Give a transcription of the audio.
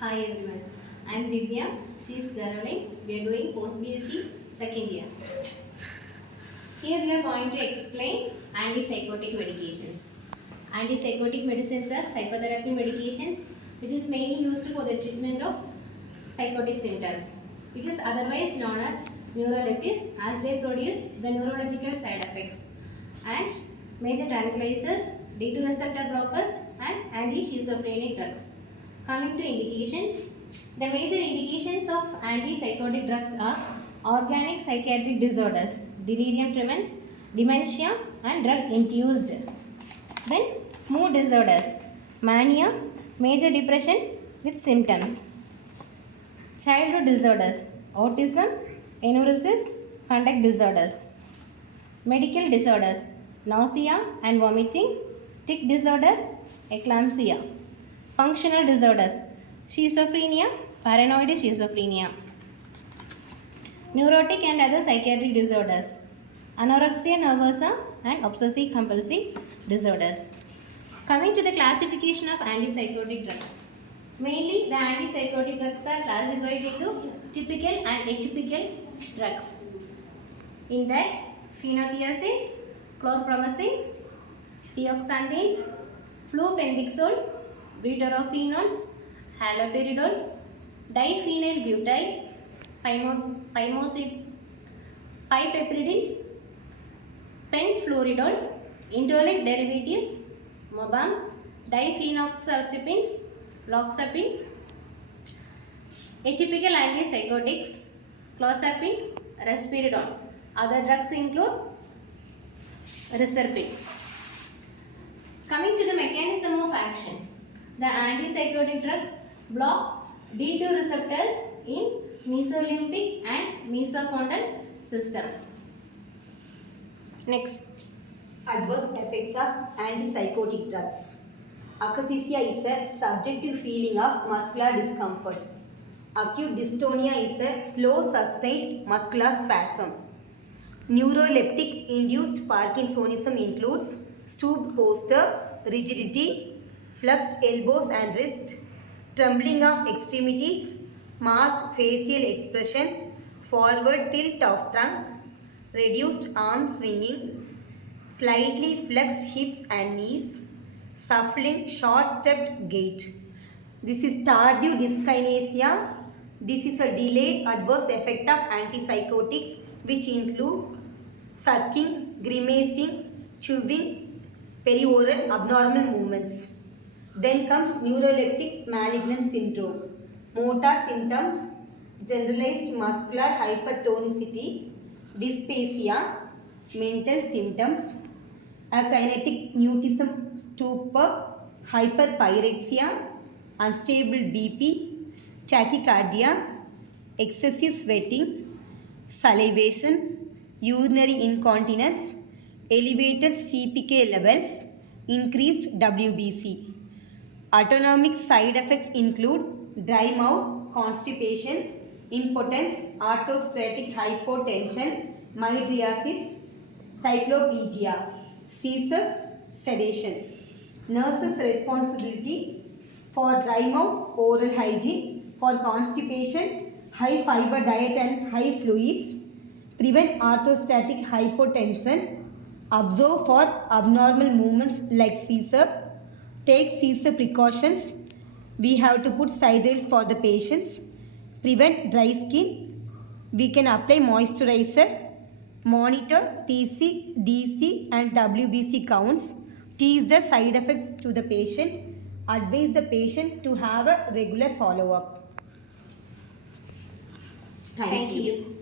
Hi everyone. I am Divya. She is Caroline. We are doing post BSc second year. Here we are going to explain antipsychotic medications. Antipsychotic medicines are psychotherapy medications which is mainly used for the treatment of psychotic symptoms, which is otherwise known as neuroleptics, as they produce the neurological side effects, and major tranquilizers, D2 receptor blockers, and anti-schizophrenic drugs. Coming to indications, the major indications of antipsychotic drugs are organic psychiatric disorders, delirium tremens, dementia, and drug-induced. Then mood disorders, mania, major depression with symptoms. Childhood disorders, autism, enuresis, conduct disorders. Medical disorders, nausea and vomiting, tic disorder, eclampsia. Functional disorders, schizophrenia, paranoid schizophrenia. Neurotic and other psychiatric disorders, anorexia nervosa and obsessive compulsive disorders. Coming to the classification of antipsychotic drugs. Mainly the antipsychotic drugs are classified into typical and atypical drugs. In that, phenothiazines, chlorpromazine, thioxanthines, flupentixol, butyrophenones, haloperidol, diphenylbutyl, pipepridines, penfluridol, indolic derivatives, mobam, diphenoxazepines, loxapine. Atypical antipsychotics, clozapine, risperidone. Other drugs include reserpine. Coming to the mechanism of action, the antipsychotic drugs block D2 receptors in mesolimbic and mesocortical systems. Next. Adverse effects of antipsychotic drugs. Akathisia is a subjective feeling of muscular discomfort. Acute dystonia is a slow sustained muscular spasm. Neuroleptic induced Parkinsonism includes stooped posture, rigidity, flexed elbows and wrists, trembling of extremities, masked facial expression, forward tilt of tongue, reduced arm swinging, slightly flexed hips and knees, shuffling short-stepped gait. This is tardive dyskinesia. This is a delayed adverse effect of antipsychotics which include sucking, grimacing, chewing, perioral abnormal movements. Then comes neuroleptic malignant syndrome. Motor symptoms, generalized muscular hypertonicity, dysphasia, mental symptoms, akinetic mutism, stupor, hyperpyrexia, unstable BP, tachycardia, excessive sweating, salivation, urinary incontinence, elevated CPK levels, increased WBC. Autonomic side effects include dry mouth, constipation, impotence, orthostatic hypotension, mydriasis, cycloplegia, seizures, sedation. Nurse's responsibility for dry mouth, oral hygiene, for constipation, high fiber diet and high fluids, prevent orthostatic hypotension, observe for abnormal movements like seizure, take seizure precautions. We have to put sidereals for the patients, prevent dry skin. We can apply moisturizer, monitor TC, DC and WBC counts, teach the side effects to the patient, advise the patient to have a regular follow-up. Thank you.